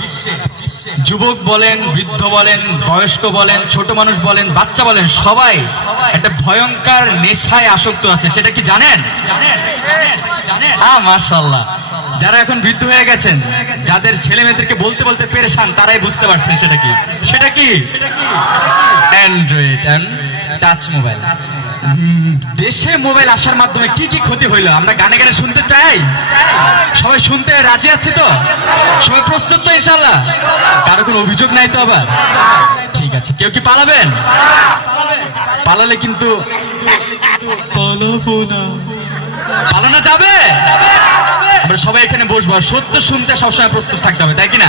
বিশ্বে যুবক বলেন, বৃদ্ধ বলেন, বয়স্ক বলেন, ছোট মানুষ বলেন, বাচ্চা বলেন, সবাই একটা ভয়ঙ্কর নেশায় আসক্ত আছে। সেটা কি জানেন? যারা এখন বৃদ্ধ হয়ে গেছেন, যাদের ছেলে মেয়েদেরকে বলতে বলতে পেরেশান, তারাই বুঝতে পারছেন সেটা কি। সেটা কি? অ্যান্ড্রয়েড অ্যান্ড টাচ মোবাইল দেশে মোবাইল আসার মাধ্যমে কি কি ক্ষতি হইল? আমরা গানে গানে শুনতে চাই। সবাই শুনতে রাজি আছে তো? সবাই প্রস্তুত তো ইনশাল্লাহ কারও কোনো অভিযোগ নাই তো আবার? ঠিক আছে, কেউ কি পালাবেন? পালালে কিন্তু পালানো যাবে? আমরা সবাই এখানে বসবো। সত্য শুনতে সবসময় প্রস্তুত থাকতে হবে, তাই কি না?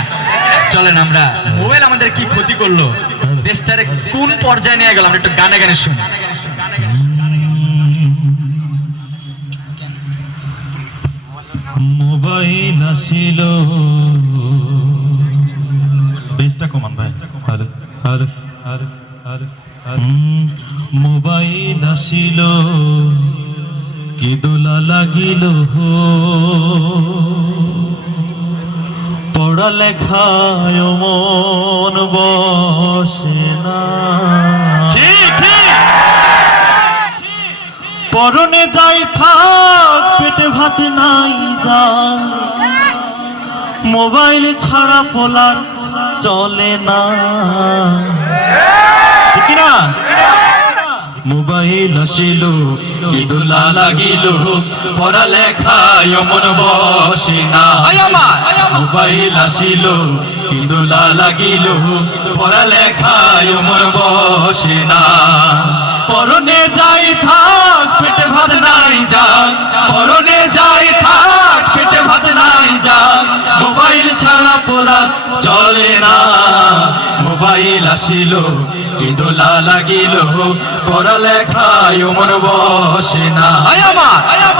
চলেন আমরা। মোবাইল আমাদের কি ক্ষতি করল? দেশটারে কোন পর্যায়ে নিয়ে গেলাম? একটু গানে গানে শুনি। মোবাইল আসিল। বেসটা কমান ভাই। আরে আরে আরে আরে মোবাইল আসিল। কি দোলা লাগিল পড়ালেখায় মন বসে না। পরনে যাই থাক, পেটে ভাত নাই যা মোবাইল ছাড়া পোলার চলে না। ঠিক না মোবাইল আসিল কি লাগিল। পড়ালেখায় মন বসে না। মোবাইল আসিল কিন্তু লাগিল, পড়ালেখায় মন বসে না। পরনে যাই থাক, পেটে ভাত নাই যা পরনে যাই থাক, পেটে ভাত নাই যা মোবাইল ছাড়া পোলা চলে না। মোবাইল আসিল দোলা লাগিল, পড়ালেখায় মন বসে না।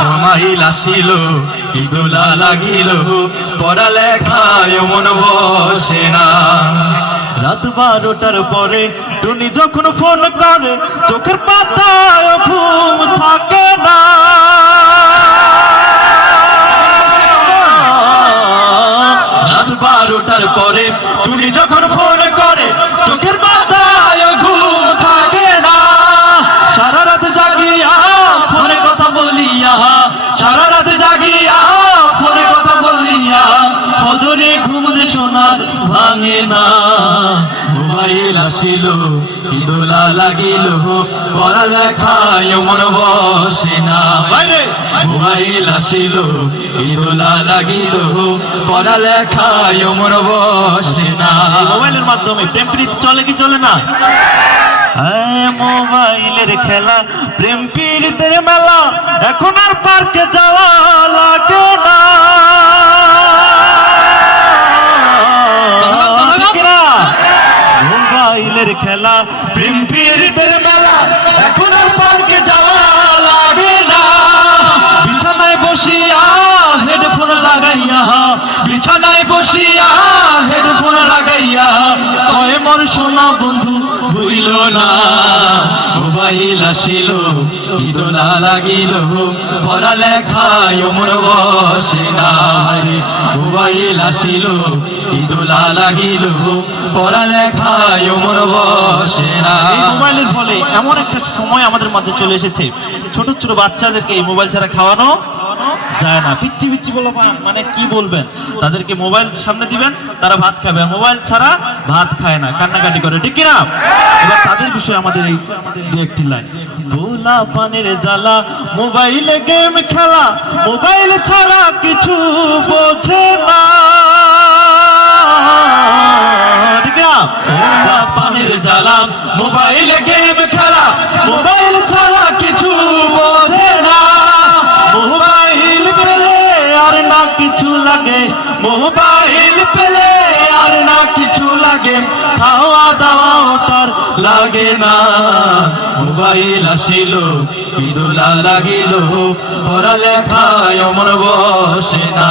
মোবাইল আসিল কি দোলা লাগিল, পড়ালেখায় মন বসে না। রাত বারোটার পরে টুনি যখন ফোন করে, চোখের পাতায় ঘুম থাকে না। রাত বারোটার পরে টুনি যখন ফোন সোনার ভাঙে না। মোবাইল আসিল দোলা লাগিল পড়ালেখায় মন বসে না। মোবাইল আসিল দোলা লাগিল পড়ালেখায় মন বসে না। মোবাইলের মাধ্যমে প্রেম প্রীতি চলে কি চলে না? হ্যাঁ, মোবাইলের খেলা প্রেম পীড়িতের মেলা। এখন আর পার্কে যাওয়া লাগে না। খেলা প্রেম মেলা, এখন আর পার্কে যাওয়া লাগে না। বিছানায় বসিয়া হেডফোন লাগাইয়া, বিছানায় বসিয়া হেডফোন লাগাইয়া, কয় মোর সোনা বন্ধু ভুইল না। মোবাইল আসিল কি দোলা লাগিল, পড়ালেখায় মন বসে না। মোবাইল আসিল কি লাগিল পড়ালেখায় মন এই মোবাইলের ফলে এমন একটা সময় আমাদের মাঝে চলে এসেছে। ছোট ছোট বাচ্চাদেরকে এই মোবাইল ছাড়া খাওয়ানো যায় না। পিচ্ছি পিচ্ছি বলো মানে কি বলবেন? তাদেরকে মোবাইল সামনে দিবেন, তারা ভাত খাবে। মোবাইল ছাড়া ভাত খায় না, কান্নাকাটি করে, ঠিক কিনা? এবার তাদের বিষয়ে আমাদের এই একটি লাইন। গোলা পানের জ্বালা, মোবাইলে গেম খেলা, মোবাইল ছাড়া কিছু বোঝে না। পানির জ্বালা মোবাইল গেম খেলা মোবাইল ছাড়া কিছু বোঝে না। মোবাইল পেলে আর না কিছু লাগে মোবাইল পেলে আর না কিছু লাগে। খাওয়া দাওয়া লাগে না। মোবাইল আসিল ইদুলা লাগিল। পড়ালেখায় মন বসে না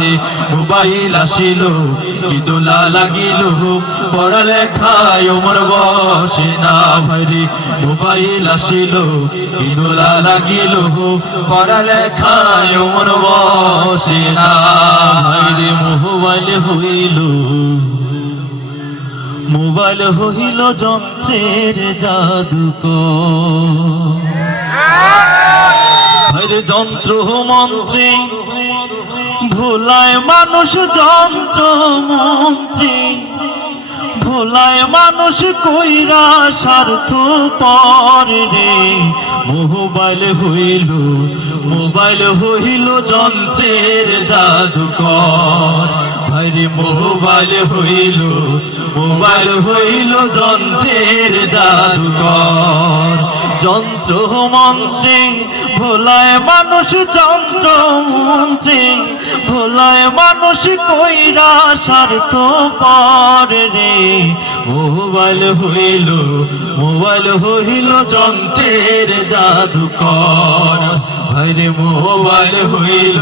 রে। মোবাইল আসিল ইদুলা লাগিল। পড়ালেখায় মন বসে না রে। মোবাইল আসিল ইদুলা লাগিল। পড়ালেখায় মন বসে না রে। মোবাইল হইল। মোবাইল হইল যন্ত্রের জাদুক। হরে যন্ত্র মন্ত্রে ভোলায় মানুষ যন্ত্র মন্ত্রে। ভোলায় মানুষ কইরা স্বার্থ পরে রে। মোবাইল হইল মোবাইল হইল যন্ত্রের জাদুকর। ভাইরে, মোবাইল হইল মোবাইল হইল যন্ত্রের জাদুকর। যন্ত্র মন্ত্রে, ভোলায় মানুষ যন্ত্র মন্ত্রে। ভোলায় মানুষ কইরা স্বার্থ পরে রে। মোবাইল হইল মোবাইল হইল যন্ত্রের জাদুকর। ভাইরে মোবাইল হইল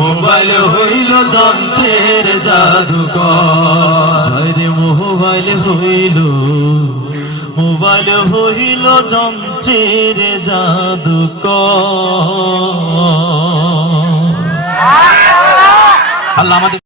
মোবাইল হইল যন্ত্রের জাদুকর। ভাইরে মোবাইল হইল মোবাইল হইল যন্ত্রের জাদুকর। আল্লাহ আমাদের